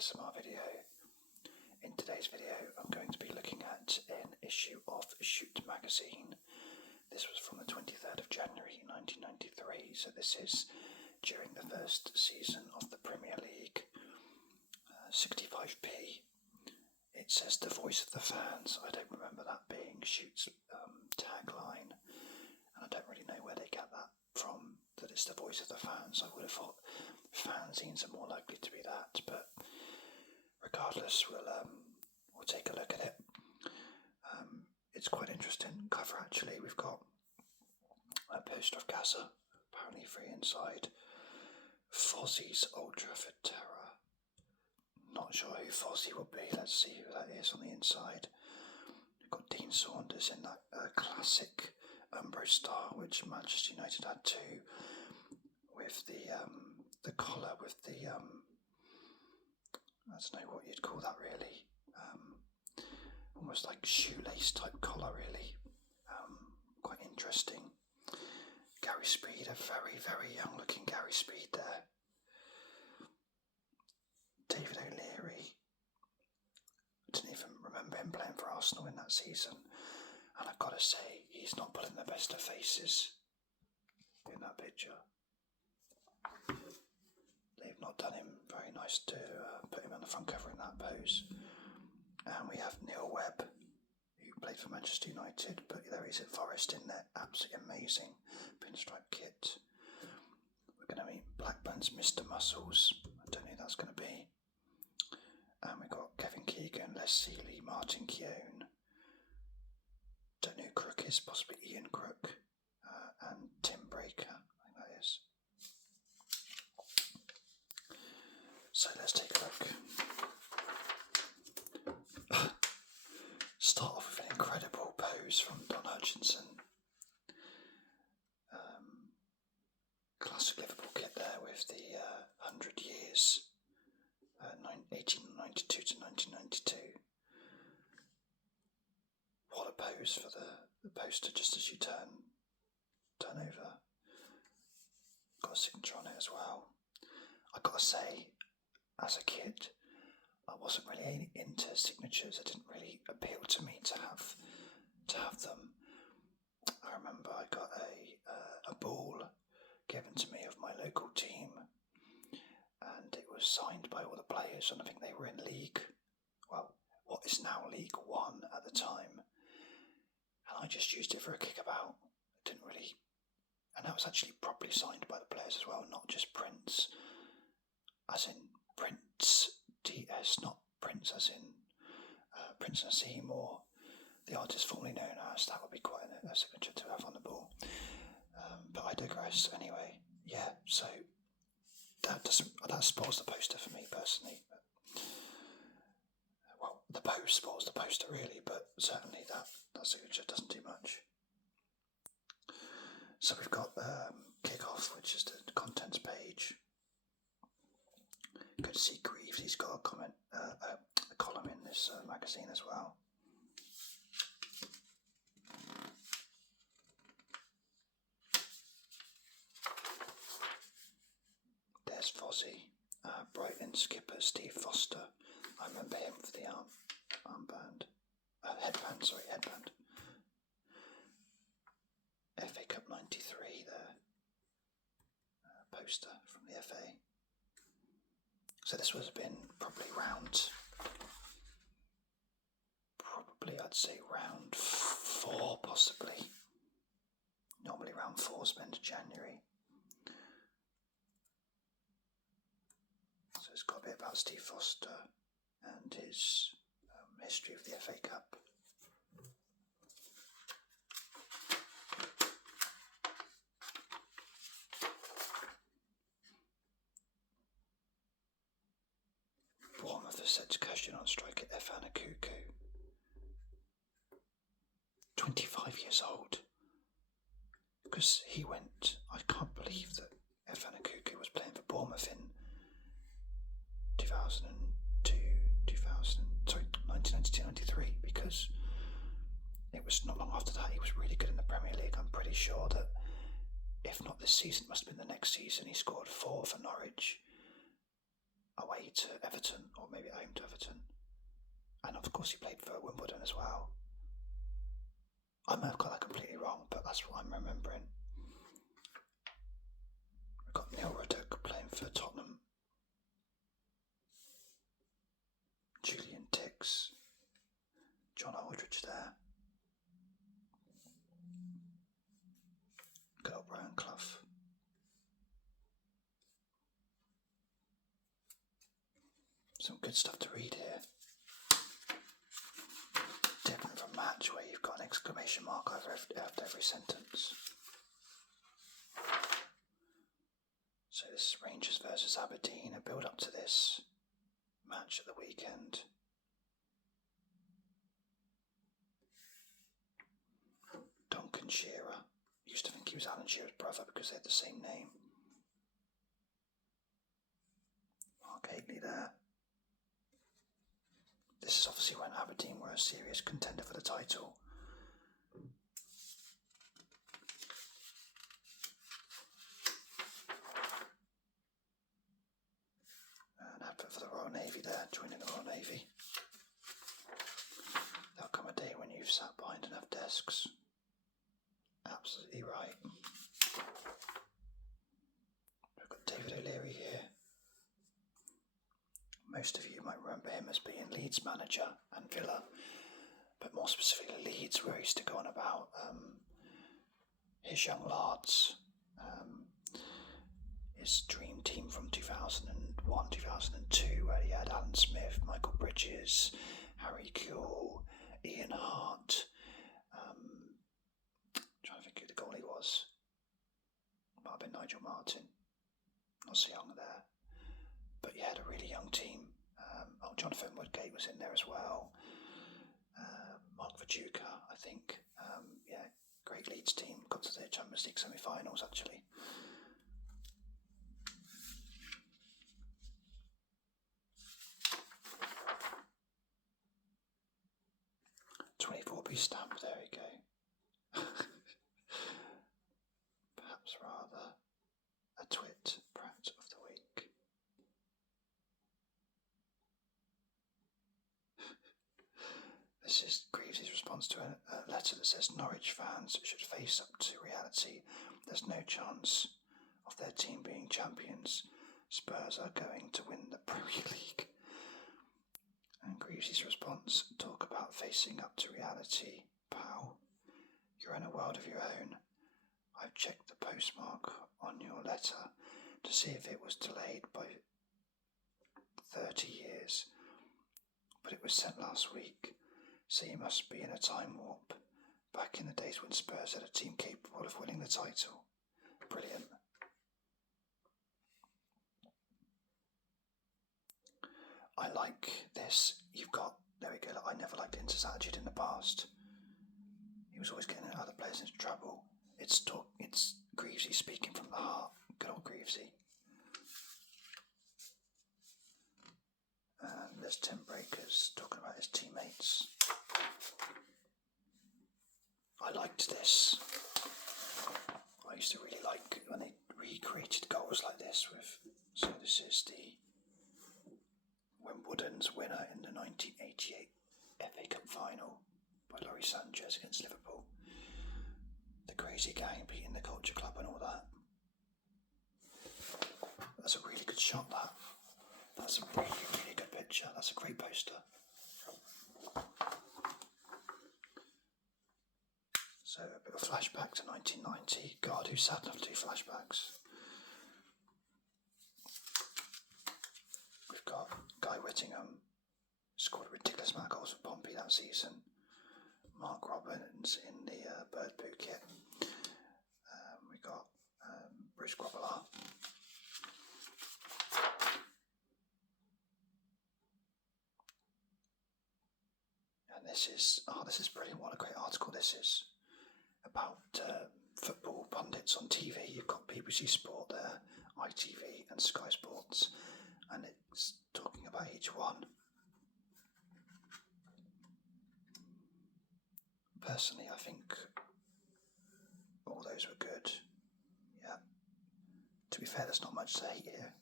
ASMR video. In today's video I'm going to be looking at an issue of Shoot magazine. This was from the 23rd of January 1993, so this is during the first season of the Premier League. 65p. It says the voice of the fans. I don't remember that being Shoot's tagline, and I don't really know where they get that from, that it's the voice of the fans. I would have thought fanzines are more likely to be that, but regardless, we'll take a look at it. It's quite interesting cover actually. We've got a poster of Gaza, apparently free inside. Fozzie's Old Trafford Terror. Not sure who Fozzie will be. Let's see who that is on the inside. We've got Dean Saunders in that classic Umbro star, which Manchester United had too, with the collar with the I don't know what you'd call that really. Almost like shoelace type collar really. Quite interesting. Gary Speed, a very, very young looking Gary Speed there. David O'Leary. I didn't even remember him playing for Arsenal in that season. And I've got to say, he's not putting the best of faces in that picture. They've not done him very nice to put him on the front cover in that pose. And we have Neil Webb, who played for Manchester United, but there he is at Forest in there. Absolutely amazing pinstripe kit. We're going to meet Blackburn's Mr. Muscles. I don't know who that's going to be. And we've got Kevin Keegan, Les Seeley, Martin Keown. Don't know who Crook is, possibly Ian Crook. And Tim Breaker, I think that is. So let's take a look. Start off with an incredible pose from Don Hutchinson. Classic Liverpool kit there with the 100 years, 1892 to 1992. What a pose for the poster just as you turn over. Got a signature on it as well. I've got to say, as a kid, I wasn't really into signatures. It didn't really appeal to me to have them. I remember I got a ball given to me of my local team, and it was signed by all the players, and I think they were in League, well, what is now League One at the time, and I just used it for a kickabout. It didn't really, and that was actually properly signed by the players as well, not just prints, as in Prince DS, not Prince as in Prince Nassim or the artist formerly known as. That would be quite a signature to have on the ball. But I digress anyway. Yeah, so that spoils the poster for me personally. Well, the pose spoils the poster really, but certainly that signature doesn't do much. So we've got Kick-Off, which is the contents page. Good to see Greaves. He's got a column in this magazine as well. There's Fozzie, Brighton skipper Steve Foster. I remember him for the headband. FA Cup 93 there. Poster from the FA. So this would have been probably I'd say round 4 possibly. Normally round 4 is meant to January. So it's got a bit about Steve Foster and his history of the FA Cup. Bournemouth has set cushion on striker Efan Akuku. 25 years old. Because he went, I can't believe that Efan Akuku was playing for Bournemouth in 1992-93, because it was not long after that he was really good in the Premier League. I'm pretty sure that if not this season, it must have been the next season, he scored 4 for Norwich away away to Everton, or maybe at home to Everton. And of course he played for Wimbledon as well. I may have got that completely wrong, but that's what I'm remembering. We've got Neil Ruddock playing for Tottenham. Julian Dix. John Aldridge there. Good old Brian Clough. Some good stuff to read here. Different from Match, where you've got an exclamation mark after every sentence. So this is Rangers versus Aberdeen, a build up to this match at the weekend. Duncan Shearer. Used to think he was Alan Shearer's brother because they had the same name. Mark Hateley there. This is obviously when Aberdeen were a serious contender for the title. An advert for the Royal Navy there, joining the Royal Navy. There'll come a day when you've sat behind enough desks. Absolutely right. We've got David O'Leary here. Most of you might remember him as being Leeds manager and Villa, but more specifically Leeds, where he used to go on about his young lads, his dream team from 2001, 2002, where he had Alan Smith, Michael Bridges, Harry Kewell, Ian Hart. Trying to think who the goalie was. Might have been Nigel Martin. Not so young there. But he had a really young team. Jonathan Woodgate was in there as well. Mark Viduka, I think. Great Leeds team. Got to the Champions League semi-finals, actually. £24p stamp, there we go. Perhaps rather a twit prat of the week. This is Greaves' response to a letter that says Norwich fans should face up to reality. There's no chance of their team being champions. Spurs are going to win the Premier League. And Greaves' response, talk about facing up to reality. Pal, you're in a world of your own. I've checked the postmark on your letter to see if it was delayed by 30 years, but it was sent last week. So you must be in a time warp, back in the days when Spurs had a team capable of winning the title. Brilliant. I like this. You've got, there we go, I never liked Inter's attitude in the past. He was always getting other players into trouble. It's Greavesy speaking from the heart. Good old Greavesy. And there's Tim Breakers talking about his teammates. I liked this. I used to really like when they recreated goals like this with. So this is the Wimbledon's winner in the 1988 FA Cup final by Laurie Sanchez against Liverpool. The Crazy Gang beating the Culture Club and all that. That's a really good shot, that. That's a really, really good picture. That's a great poster. So a bit of a flashback to 1990. God, who's sad enough to do flashbacks? We've got Guy Whittingham, scored a ridiculous amount of goals for Pompey that season. Mark Robbins in the bird poo kit. We've got Bruce Grobbelaar. And this is brilliant. What a great article this is. About football pundits on TV. You've got BBC Sport there, ITV and Sky Sports, and it's talking about each one. Personally, I think all those were good. Yeah. To be fair, there's not much to hate here.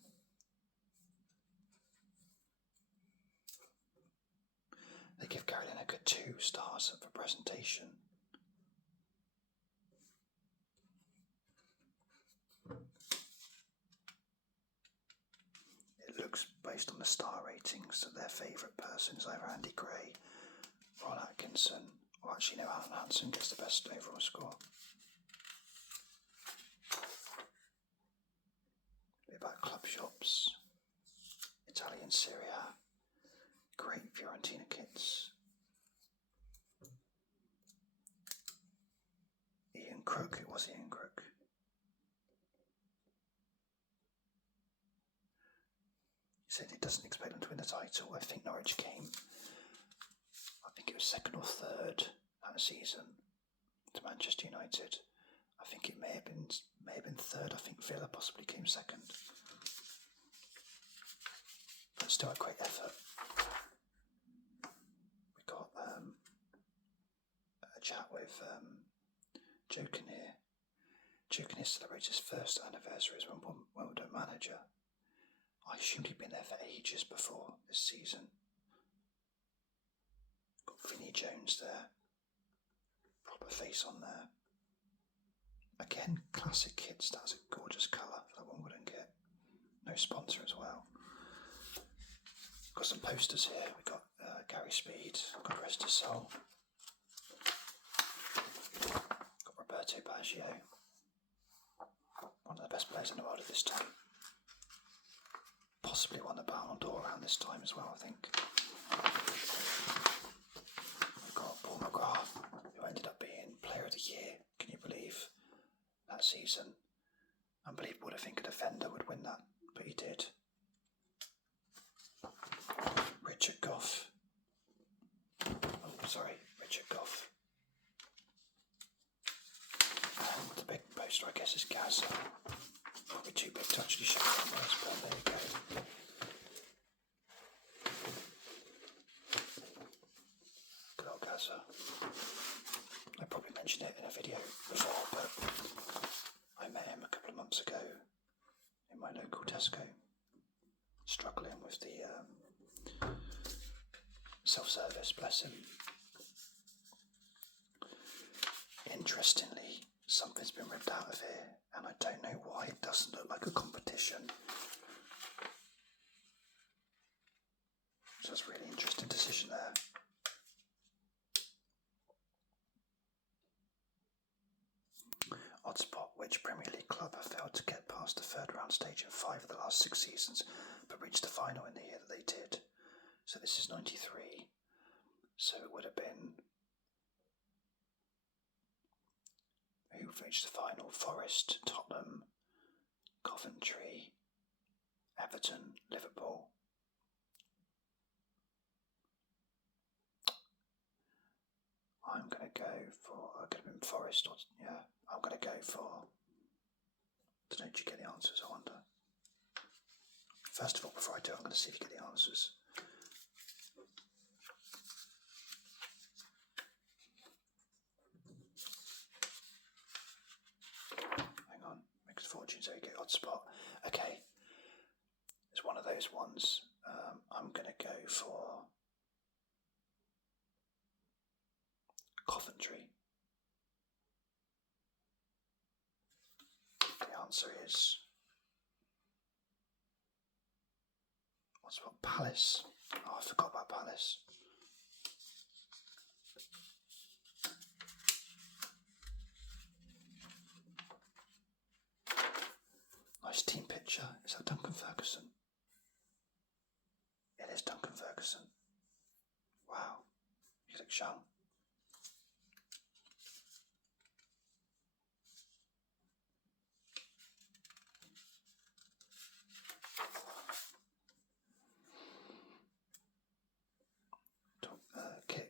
Mecha 2 stars for presentation. It looks based on the star ratings that their favourite person is either Andy Gray, Ron Atkinson, or actually no, Alan Hansen gets the best overall score. A bit about club shops, Italian Serie A, great Fiorentina kits. Ian Crook, it was Ian Crook. He said he doesn't expect them to win the title. I think Norwich came, I think it was second or third that season to Manchester United. I think it may have been third. I think Villa possibly came second. But still a great effort. We got a chat with Joe Kinnear. Joe Kinnear celebrates his first anniversary as Wimbledon manager. I assumed he'd been there for ages before this season. Got Vinnie Jones there. Proper face on there. Again, classic kits. That's a gorgeous colour for the Wimbledon kit. No sponsor as well. Got some posters here. We've got Gary Speed, God rest his soul. Got Roberto Baggio. One of the best players in the world at this time. Possibly won the Ballon d'Or around this time as well, I think. We've got Paul McGrath, who ended up being Player of the Year. Can you believe that season? Unbelievable to think a defender would win that, but he did. Richard Gough. Richard Gough. And the big poster, I guess, is Gazza. Probably too big to actually show cameras, but there you go. Good old Gazza. I probably mentioned it in a video before, but I met him a couple of months ago in my local Tesco, struggling with the self-service, bless him. Interestingly, something's been ripped out of here, and I don't know why. It doesn't look like a competition. So it's a really interesting decision there. Oddspot, which Premier League club have failed to get past the third round stage in 5 of the last 6 seasons, but reached the final in the year that they did. So this is 93. So it would have been... Who reached the final? Forest, Tottenham, Coventry, Everton, Liverpool. I'm going to go for... It could have been Forest or... Yeah, I'm going to go for... Don't know if you get the answers, I wonder. First of all, before I do, I'm going to see if you get the answers. Hang on, mixed fortunes, there you go, Oddspot. Okay, it's one of those ones. I'm going to go for Coventry. The answer is... Oddspot, Palace. Oh, I forgot about Palace. Nice team picture. Is that Duncan Ferguson? It is Duncan Ferguson. Wow. He looks young.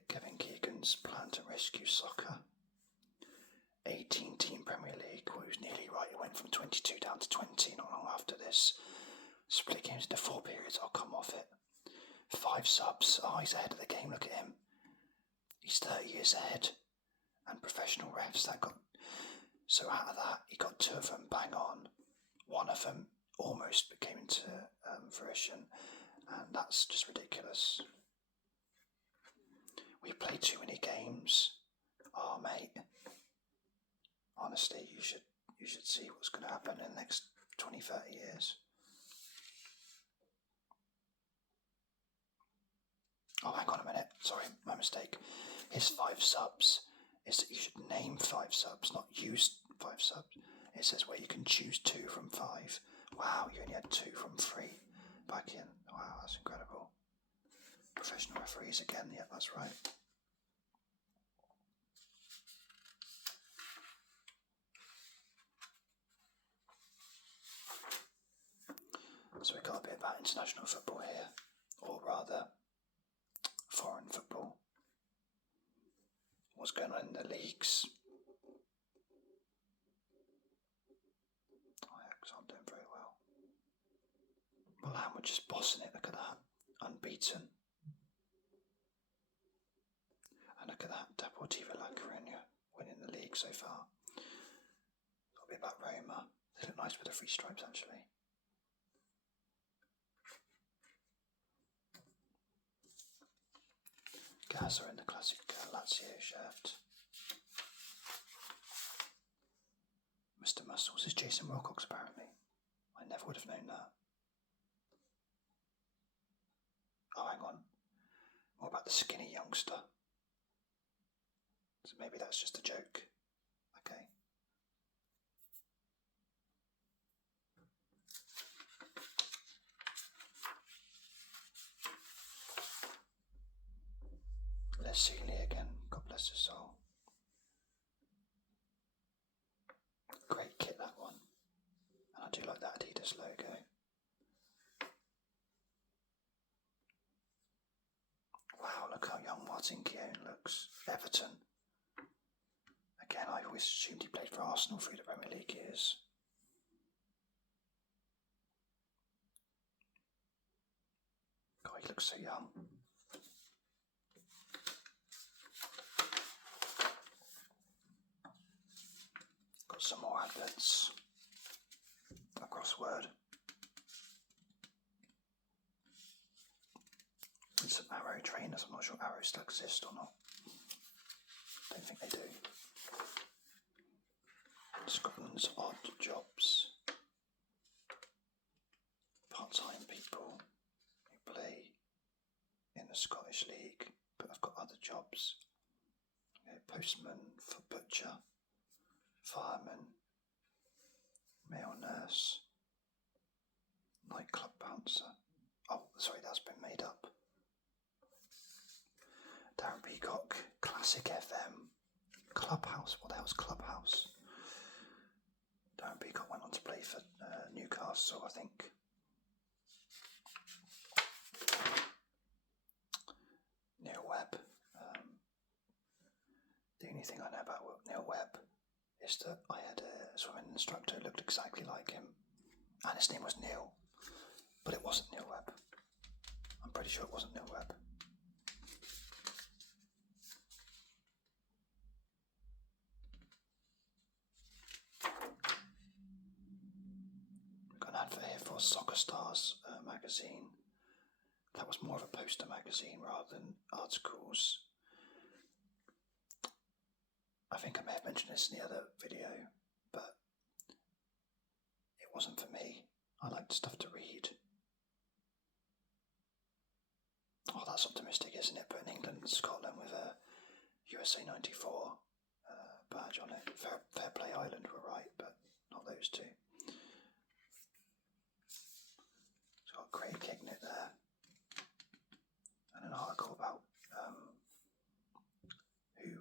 Kevin Keegan's plan to rescue soccer. 18-team Premier League. Well, he was nearly right. It went from 22 down to 20 not long after this. Split games into 4 periods. I'll come off it. 5 subs. Oh, he's ahead of the game. Look at him. He's 30 years ahead. And professional refs. So out of that, he got 2 of them bang on. 1 of them almost came into fruition. And that's just ridiculous. We play too many games. Oh, mate. Honestly, you should see what's going to happen in the next 20, 30 years. Oh, hang on a minute. Sorry, my mistake. His 5 subs is that you should name 5 subs, not use 5 subs. It says where you can choose 2 from 5. Wow, you only had 2 from 3 back in. Wow, that's incredible. Professional referees again, yeah, that's right. So we've got a bit about international football here, or rather, foreign football. What's going on in the leagues? Ajax aren't doing very well. Milan were just bossing it, look at that. Unbeaten. And look at that, Deportivo La Coruña winning the league so far. Got a bit about Roma. They look nice with the 3 stripes actually. Gaza in the classic Lazio shirt. Mr. Muscles is Jason Wilcox apparently. I never would have known that. Oh, hang on. What about the skinny youngster? So maybe that's just a joke. Okay. Les Sealy again. God bless his soul. Great kit, that one. And I do like that Adidas logo. Wow, look how young Martin Keown looks. Everton. Again, I always assumed he played for Arsenal through the Premier League years. God, he looks so young. Got some more adverts. A crossword. With some Arrow trainers. I'm not sure Arrow still exist or not. Don't think they do. Scotland's odd jobs. Part-time people who play in the Scottish League but have got other jobs. Postman, for butcher, fireman, male nurse, nightclub bouncer. Oh, sorry, that's been made up. Darren Peacock, Classic FM, Clubhouse. What the hell's Clubhouse? Darren Peacock went on to play for Newcastle, I think. Neil Webb. The only thing I know about Neil Webb is that I had a swimming instructor who looked exactly like him, and his name was Neil, but it wasn't Neil Webb. I'm pretty sure it wasn't Neil Webb. We've got an advert here for Soccer Stars magazine. That was more of a poster magazine rather than articles. I think I may have mentioned this in the other video, but it wasn't for me. I liked stuff to read. Oh, that's optimistic, isn't it? Putting England and Scotland with a USA 94 badge on it. Fair Play Island were right, but not those two. It's got Craig Hignett there. And an article about who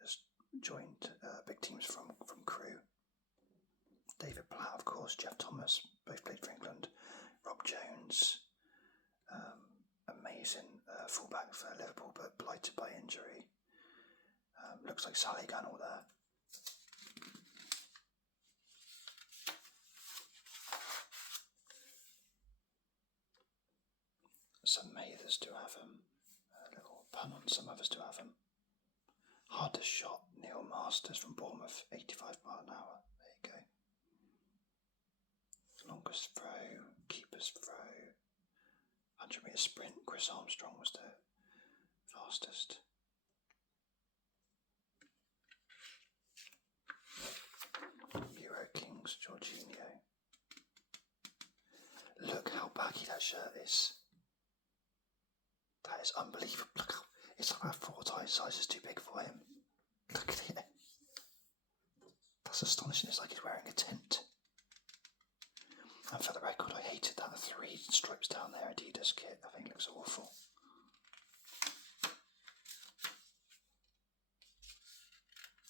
has joined big teams from Crewe. David Platt, of course, Jeff Thomas, both played for England. Rob Jones, amazing fullback for Liverpool, but blighted by injury. Looks like Sally Gunnell there. Some Mathers do have him. A little pun on some others do have him. Hardest shot, Neil Masters from Bournemouth, 85 mile an hour. There you go. Longest throw, keeper's throw, 100 metre sprint. Chris Armstrong was the fastest. Alex Jorginho. Look how baggy that shirt is. That is unbelievable. Look how, it's about 4 sizes too big for him. Look at it. That's astonishing. It's like he's wearing a tent. And for the record, I hated that 3 stripes down there Adidas kit. I think it looks awful.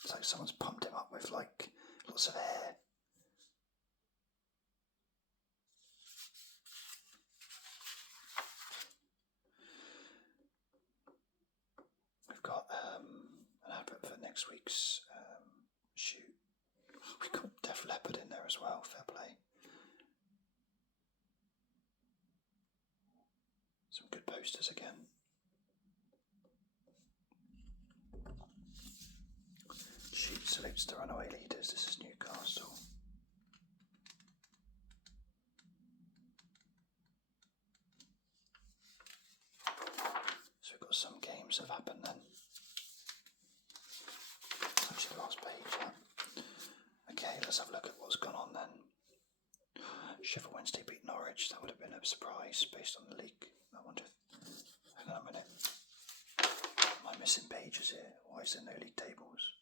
It's like someone's pumped him up with like lots of air. We've got an advert for next week's shoot. We've got Def Leppard in there as well. Fair play. Some good posters again. Shoot salutes the runaway leaders. This is Newcastle. So we've got some games have happened then. It's actually the last page, yeah. Okay, let's have a look at what's gone on then. Sheffield Wednesday beat Norwich. That would have been a surprise based on the league. I wonder if... Hang on a minute. Am I missing pages here? Why is there no league tables?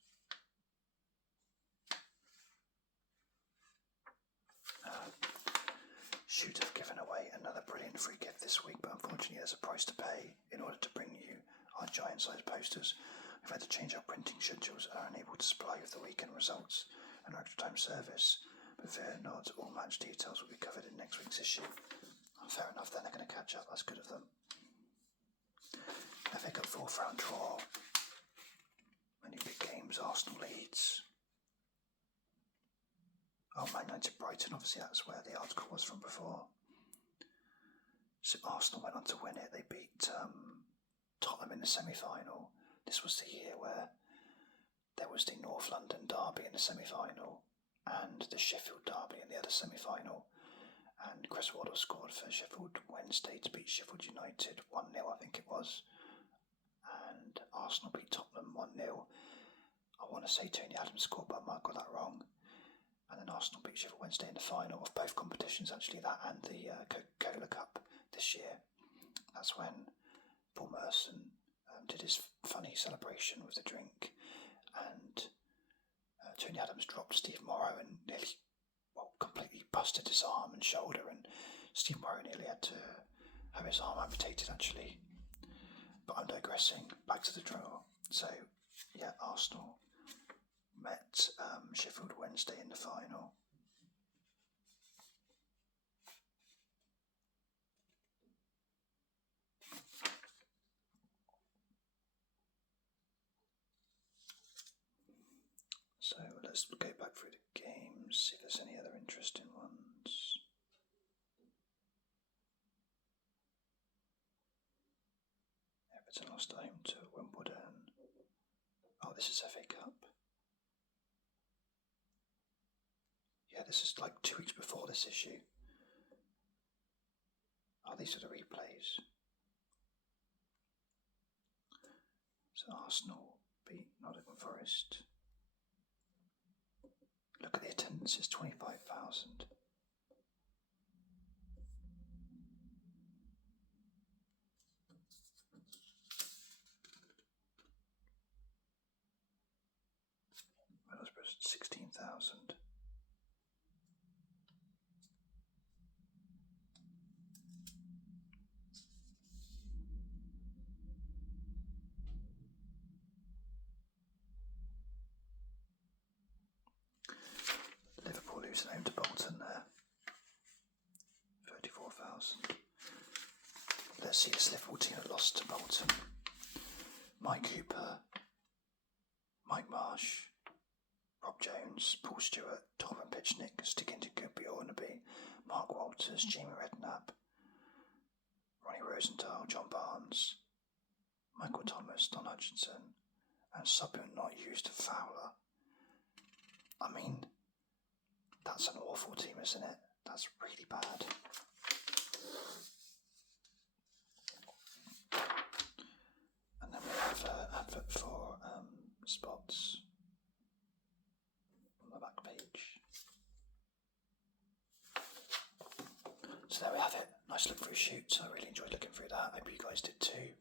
Shoot have given away another brilliant free gift this week, but unfortunately there's a price to pay in order to bring you our giant-sized posters. We've had to change our printing schedules and are unable to supply with the weekend results and our extra time service, but fear not, all match details will be covered in next week's issue. Oh, fair enough, then they're going to catch up, that's good of them. FA Cup 4th round draw. Many big games, Arsenal Leeds. Oh, Man United Brighton, obviously that's where the article was from before. So Arsenal went on to win it. They beat Tottenham in the semi-final. This was the year where there was the North London derby in the semi-final and the Sheffield derby in the other semi-final. And Chris Waddle scored for Sheffield Wednesday to beat Sheffield United 1-0, I think it was. And Arsenal beat Tottenham 1-0. I want to say Tony Adams scored, but I might have got that wrong. And then Arsenal beat Sheffield Wednesday in the final of both competitions, actually, that and the Coca-Cola Cup this year. That's when Paul Merson did his funny celebration with the drink, and Tony Adams dropped Steve Morrow and nearly, completely busted his arm and shoulder, and Steve Morrow nearly had to have his arm amputated, actually. But I'm digressing. Back to the draw. So, yeah, Arsenal met Sheffield Wednesday in the final. So let's go back through the games, see if there's any other interesting ones. Everton lost home to Wimbledon. Oh, this is FA Cup. Yeah, this is like 2 weeks before this issue. Oh, these are the replays. So Arsenal beat Nottingham Forest. Look at the attendance, it's 25,000. Middlesbrough 16,000. Liverpool losing home to Bolton there. 34,000. Let's see this Liverpool team that lost to Bolton. Mike Hooper, Mike Marsh, Rob Jones, Paul Stewart, Torben Pitchnick, Stigginton Bjornaby, Mark Walters, Jamie Redknapp, Ronnie Rosenthal, John Barnes, Michael Thomas, Don Hutchinson, and subbing not used, Fowler. I mean, that's an awful team, isn't it? That's really bad. And then we have an advert for spots on the back page. So there we have it. Nice look through shoots. I really enjoyed looking through that. I hope you guys did too.